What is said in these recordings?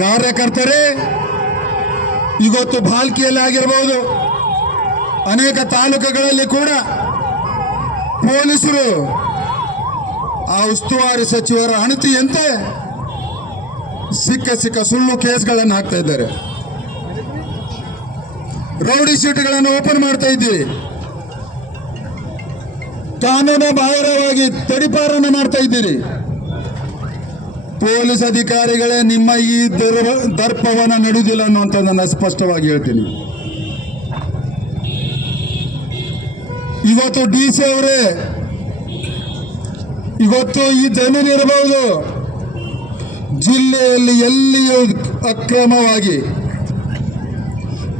ಕಾರ್ಯಕರ್ತರೇ ಇವತ್ತು ಭಾಲ್ಕಿಯಲ್ಲಿ ಆಗಿರಬಹುದು, ಅನೇಕ ತಾಲೂಕುಗಳಲ್ಲಿ ಕೂಡ ಪೊಲೀಸರು ಆ ಉಸ್ತುವಾರಿ ಸಚಿವರ ಅಣತಿಯಂತೆ ಸಿಕ್ಕ ಸುಳ್ಳು ಕೇಸ್ಗಳನ್ನು ಹಾಕ್ತಾ ಇದ್ದಾರೆ. ರೌಡಿ ಶೀಟ್ಗಳನ್ನು ಓಪನ್ ಮಾಡ್ತಾ ಇದ್ದೀವಿ, ಕಾನೂನು ಬಾಹಿರವಾಗಿ ತಡಿಪಾರನ್ನು ಮಾಡ್ತಾ ಇದ್ದೀರಿ. ಪೊಲೀಸ್ ಅಧಿಕಾರಿಗಳೇ ನಿಮ್ಮ ಈ ದರ್ಪವನ್ನು ನಡೆಯುವುದಿಲ್ಲ ಅನ್ನುವಂಥದ್ದನ್ನು ಸ್ಪಷ್ಟವಾಗಿ ಹೇಳ್ತೀನಿ. ಇವತ್ತು DC ಅವರೇ, ಇವತ್ತು ಈ ಜಮೀನು ಇರಬಹುದು, ಜಿಲ್ಲೆಯಲ್ಲಿ ಎಲ್ಲಿಯೂ ಅಕ್ರಮವಾಗಿ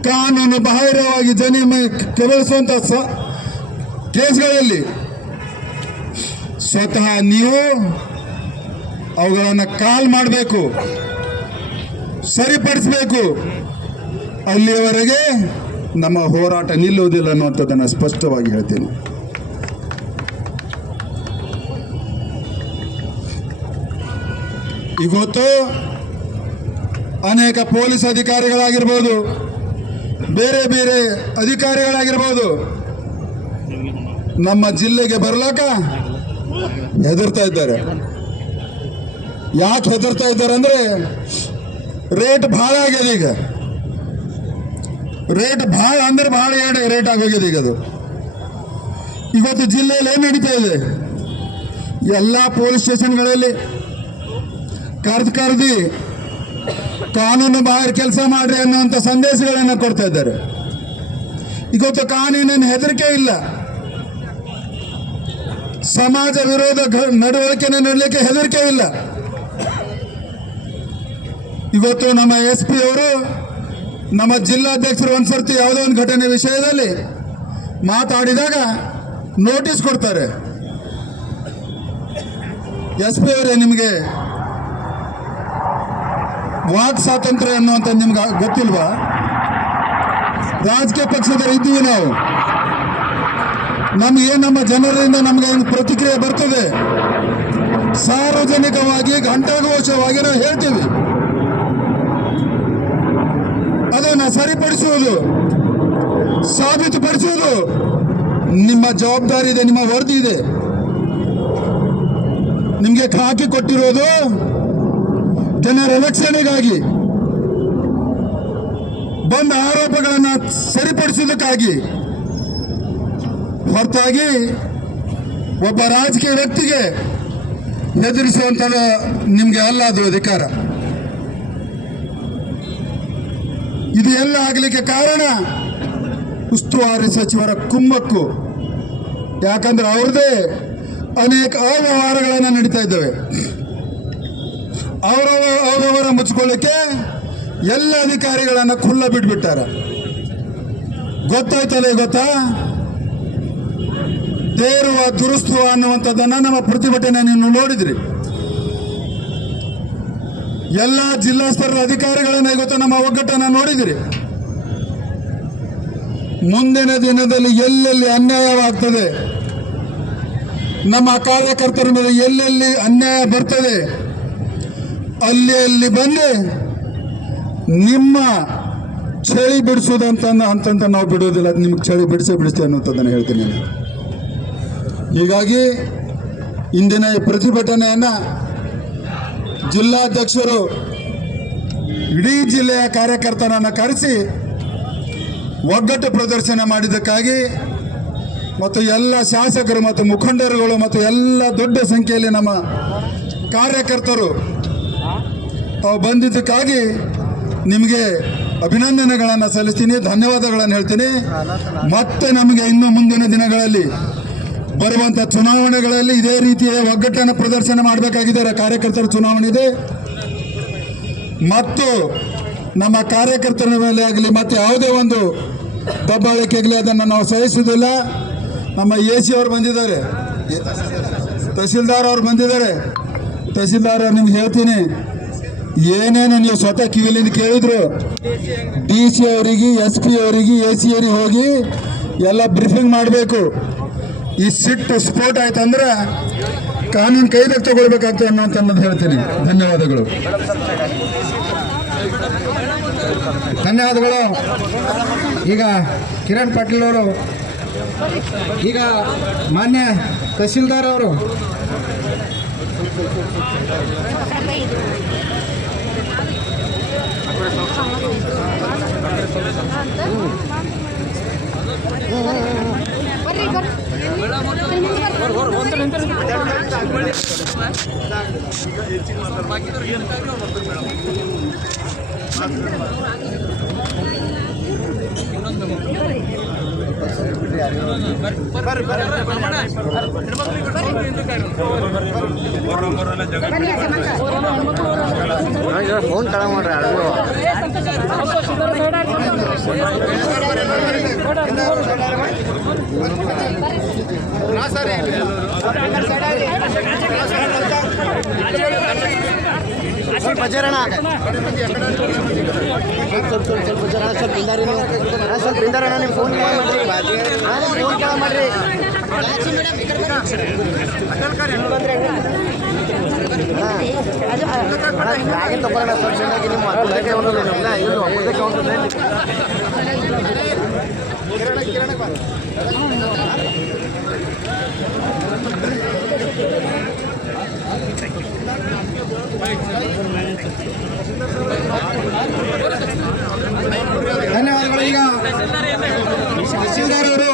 ಕಾನೂನು ಬಾಹಿರವಾಗಿ ಜಮೀನು ಕಬಳಿಸುವಂತ ಕೇಸ್ಗಳಲ್ಲಿ ಸ್ವತಃ ನೀವು ಅವುಗಳನ್ನು ಕಾಲ್ ಮಾಡಬೇಕು, ಸರಿಪಡಿಸಬೇಕು. ಅಲ್ಲಿಯವರೆಗೆ ನಮ್ಮ ಹೋರಾಟ ನಿಲ್ಲುವುದಿಲ್ಲ ಅನ್ನುವಂಥದ್ದನ್ನು ಸ್ಪಷ್ಟವಾಗಿ ಹೇಳ್ತೀನಿ. ಇವತ್ತು ಅನೇಕ ಪೊಲೀಸ್ ಅಧಿಕಾರಿಗಳಾಗಿರ್ಬೋದು, ಬೇರೆ ಬೇರೆ ಅಧಿಕಾರಿಗಳಾಗಿರ್ಬೋದು, ನಮ್ಮ ಜಿಲ್ಲೆಗೆ ಬರ್ಲಾಕ ಹೆದರ್ತಾ ಇದ್ದಾರೆ. ಯಾಕೆ ಹೆದರ್ತಾ ಇದ್ದಾರೆ ಅಂದ್ರೆ ರೇಟ್ ಭಾಳ ಆಗ್ಯದ. ಈಗ ರೇಟ್ ಭಾಳ ಅಂದ್ರೆ ಭಾಳ ರೇಟ್ ಆಗೋಗಿದೆ. ಈಗ ಅದು ಇವತ್ತು ಜಿಲ್ಲೆಯಲ್ಲಿ ಏನು ನಡೀತಾ ಇದೆ, ಎಲ್ಲ ಪೊಲೀಸ್ ಸ್ಟೇಷನ್ಗಳಲ್ಲಿ ಕರೆದಿ ಕಾನೂನು ಬಾಹಿರ ಕೆಲಸ ಮಾಡ್ರಿ ಅನ್ನುವಂಥ ಸಂದೇಶಗಳನ್ನು ಕೊಡ್ತಾ ಇದ್ದಾರೆ. ಇವತ್ತು ಕಾನೂನಿನ ಹೆದರಿಕೆ ಇಲ್ಲ, ಸಮಾಜ ವಿರೋಧ ನಡವಳಿಕೆನ ನಡಲಿಕ್ಕೆ ಹೆದರಿಕೆ ಇಲ್ಲ. ಇವತ್ತು ನಮ್ಮ SP ಅವರು, ನಮ್ಮ ಜಿಲ್ಲಾಧ್ಯಕ್ಷರು ಒಂದ್ಸರ್ತಿ ಯಾವುದೋ ಒಂದು ಘಟನೆ ವಿಷಯದಲ್ಲಿ ಮಾತಾಡಿದಾಗ ನೋಟಿಸ್ ಕೊಡ್ತಾರೆ. SP ಅವರೇ, ನಿಮಗೆ ವಾಕ್ ಸ್ವಾತಂತ್ರ್ಯ ಅನ್ನುವಂಥ ನಿಮ್ಗೆ ಗೊತ್ತಿಲ್ವಾ? ರಾಜಕೀಯ ಪಕ್ಷದಲ್ಲಿ ಇದ್ದೀವಿ ನಾವು, ನಮಗೆ ನಮ್ಮ ಜನರಿಂದ ನಮ್ಗೆ ಏನು ಪ್ರತಿಕ್ರಿಯೆ ಬರ್ತದೆ, ಸಾರ್ವಜನಿಕವಾಗಿ ಘಂಟಾಘೋಷವಾಗಿ ನಾವು ಹೇಳ್ತೀವಿ. ಅದನ್ನು ಸರಿಪಡಿಸುವುದು, ಸಾಬೀತುಪಡಿಸುವುದು ನಿಮ್ಮ ಜವಾಬ್ದಾರಿ ಇದೆ, ನಿಮ್ಮ ವರದಿ ಇದೆ. ನಿಮಗೆ ಖಾಕಿ ಕೊಟ್ಟಿರೋದು ಜನರ ರಕ್ಷಣೆಗಾಗಿ, ಬಂದ ಆರೋಪಗಳನ್ನು ಸರಿಪಡಿಸುವುದಕ್ಕಾಗಿ ಹೊರತಾಗಿ ಒಬ್ಬ ರಾಜಕೀಯ ವ್ಯಕ್ತಿಗೆ ಎದುರಿಸುವಂಥದ್ದು ನಿಮಗೆ ಅಲ್ಲ ಅದು ಅಧಿಕಾರ. ಇದು ಎಲ್ಲ ಆಗಲಿಕ್ಕೆ ಕಾರಣ ಉಸ್ತುವಾರಿ ಸಚಿವರ ಕುಮ್ಮಕ್ಕು. ಯಾಕಂದ್ರೆ ಅವ್ರದ್ದೇ ಅನೇಕ ಅವ್ಯವಹಾರಗಳನ್ನು ನಡೀತಾ ಇದ್ದಾವೆ. ಅವರ ಅವ್ಯವಹಾರ ಮುಚ್ಚಿಕೊಳ್ಳಿಕ್ಕೆ ಎಲ್ಲ ಅಧಿಕಾರಿಗಳನ್ನು ಖುಲ್ಲ ಬಿಟ್ಬಿಟ್ಟಾರ. ಗೊತ್ತಾಯ್ತಲ್ಲ, ಗೊತ್ತಾ? ತೇರುವ ದುರುಸ್ತುವ ಅನ್ನುವಂಥದ್ದನ್ನು ನಮ್ಮ ಪ್ರತಿಭಟನೆ ನೀವು ನೋಡಿದ್ರಿ. ಎಲ್ಲ ಜಿಲ್ಲಾ ಸ್ತರದ ಅಧಿಕಾರಿಗಳನ್ನ ಇವತ್ತು ನಮ್ಮ ಒಗ್ಗಟ್ಟನ್ನು ನೋಡಿದಿರಿ. ಮುಂದಿನ ದಿನದಲ್ಲಿ ಎಲ್ಲೆಲ್ಲಿ ಅನ್ಯಾಯವಾಗ್ತದೆ, ನಮ್ಮ ಕಾರ್ಯಕರ್ತರ ಮೇಲೆ ಎಲ್ಲೆಲ್ಲಿ ಅನ್ಯಾಯ ಬರ್ತದೆ, ಅಲ್ಲಿ ಬಂದು ನಿಮ್ಮ ಚಳಿ ಬಿಡಿಸೋದಂತ ನಾವು ಬಿಡೋದಿಲ್ಲ. ನಿಮ್ಗೆ ಚಳಿ ಬಿಡಿಸ್ತೀವಿ ಅನ್ನುವಂಥದ್ದನ್ನು ಹೇಳ್ತೀನಿ ನಾನು. ಹೀಗಾಗಿ ಇಂದಿನ ಈ ಪ್ರತಿಭಟನೆಯನ್ನು ಜಿಲ್ಲಾಧ್ಯಕ್ಷರು ಇಡೀ ಜಿಲ್ಲೆಯ ಕಾರ್ಯಕರ್ತರನ್ನು ಕರೆಸಿ ಒಗ್ಗಟ್ಟು ಪ್ರದರ್ಶನ ಮಾಡಿದ್ದಕ್ಕಾಗಿ ಮತ್ತು ಎಲ್ಲ ಶಾಸಕರು ಮತ್ತು ಮುಖಂಡರುಗಳು ಮತ್ತು ಎಲ್ಲ ದೊಡ್ಡ ಸಂಖ್ಯೆಯಲ್ಲಿ ನಮ್ಮ ಕಾರ್ಯಕರ್ತರು ಬಂದಿದ್ದಕ್ಕಾಗಿ ನಿಮಗೆ ಅಭಿನಂದನೆಗಳನ್ನು ಸಲ್ಲಿಸ್ತೀನಿ, ಧನ್ಯವಾದಗಳನ್ನು ಹೇಳ್ತೀನಿ. ಮತ್ತೆ ನಮಗೆ ಇನ್ನು ಮುಂದಿನ ದಿನಗಳಲ್ಲಿ ಬರುವಂಥ ಚುನಾವಣೆಗಳಲ್ಲಿ ಇದೇ ರೀತಿಯ ಒಗ್ಗಟ್ಟನ್ನು ಪ್ರದರ್ಶನ ಮಾಡಬೇಕಾಗಿದೆ. ಕಾರ್ಯಕರ್ತರ ಚುನಾವಣೆ ಇದೆ ಮತ್ತು ನಮ್ಮ ಕಾರ್ಯಕರ್ತರ ಮೇಲೆ ಆಗಲಿ ಮತ್ತು ಯಾವುದೇ ಒಂದು ದಬ್ಬಾಳಿಕೆಗಲಿ ಅದನ್ನು ನಾವು ಸಹಿಸುವುದಿಲ್ಲ. ನಮ್ಮ AC ಅವರು ಬಂದಿದ್ದಾರೆ, ತಹಸೀಲ್ದಾರ್ ಅವರು ಬಂದಿದ್ದಾರೆ. ತಹಸೀಲ್ದಾರ್ ನಿಮ್ಗೆ ಹೇಳ್ತೀನಿ, ಏನೇನು ನೀವು ಸ್ವತಃ ಕಿವಿಲಿಂದ ಕೇಳಿದ್ರು DC ಅವರಿಗೆ, SP ಅವರಿಗೆ, AC ಅವರಿಗೆ ಹೋಗಿ ಎಲ್ಲ ಬ್ರೀಫಿಂಗ್ ಮಾಡಬೇಕು. ಈ ಸಿಟ್ಟು ಸ್ಫೋಟ ಆಯ್ತಂದ್ರೆ ಕಾನೂನು ಕೈದಾಗ ತಗೊಳ್ಬೇಕಾಗ್ತದೆ ಅನ್ನೋಂಥದ್ದು ಹೇಳ್ತೀನಿ. ಧನ್ಯವಾದಗಳು. ಧನ್ಯವಾದಗಳು. ಈಗ ಕಿರಣ್ ಪಾಟೀಲ್ ಅವರು, ಈಗ ಮಾನ್ಯ ತಹಸೀಲ್ದಾರ್ ಅವರು ಫೋನ್ ತಳ ಮಾಡ್ರಿ ಅಡುಗೆ ಸ್ವಲ್ಪ ಜರಣ ಸ್ವಲ್ಪ ಜನ ಸ್ವಲ್ಪ ಇಂದಾರಣ ನಿಮ್ಮ ಫೋನ್ ಮಾಡ್ರಿ ಆಗಿನ ತಗೊಳ್ಳೋಣ ಸ್ವಲ್ಪ ಚೆನ್ನಾಗಿ ನಿಮ್ಮ ಅಪ್ಪದಕ್ಕೆ ಇಲ್ಲ ಇದು ಅಪ್ಪದಕ್ಕೆ ಕಿರಣ ಬಾ